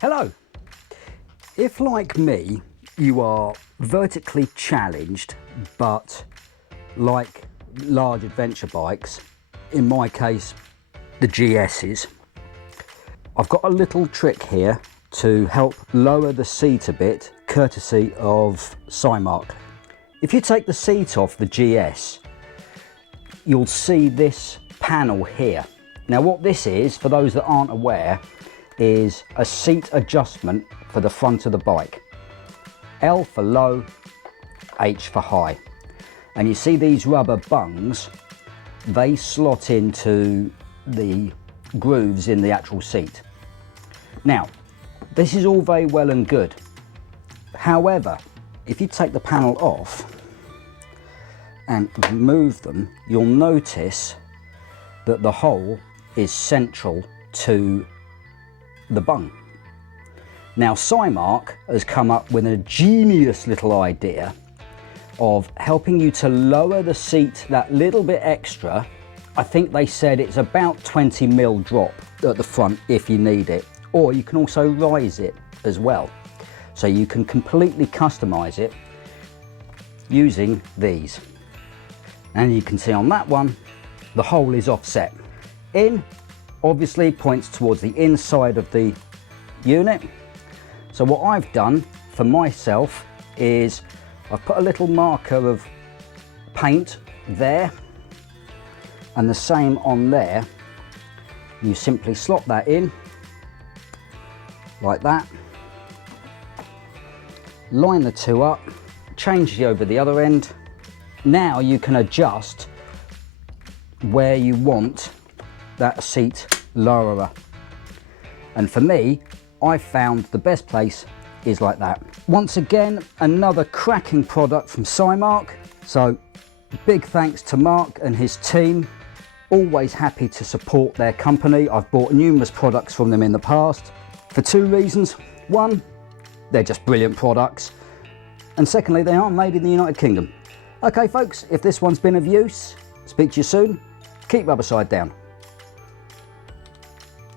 Hello! If, like me, you are vertically challenged but like large adventure bikes, in my case the GS's, I've got a little trick here to help lower the seat a bit, courtesy of Cymarc. If you take the seat off the GS, you'll see this panel here. Now what this is, for those that aren't aware, is a seat adjustment for the front of the bike. L for low, H for high. And you see these rubber bungs, they slot into the grooves in the actual seat. Now, this is all very well and good. However, if you take the panel off and remove them, you'll notice that the hole is central to the bung. Now Cymarc has come up with a genius little idea of helping you to lower the seat that little bit extra. I think they said it's about 20mm drop at the front if you need it, or you can also rise it as well. So you can completely customize it using these. And you can see on that one, the hole is offset. In obviously points towards the inside of the unit. So what I've done for myself is I've put a little marker of paint there, and the same on there. You simply slot that in like that, line the two up, change over the other end. Now you can adjust where you want that seat lowerer, and for me, I found the best place is like that. Once again, another cracking product from Cymarc, so big thanks to Mark and his team. Always happy to support their company. I've bought numerous products from them in the past for two reasons. One, they're just brilliant products, and secondly, they aren't made in the United Kingdom. Okay folks, if this one's been of use, speak to you soon. Keep rubber side down.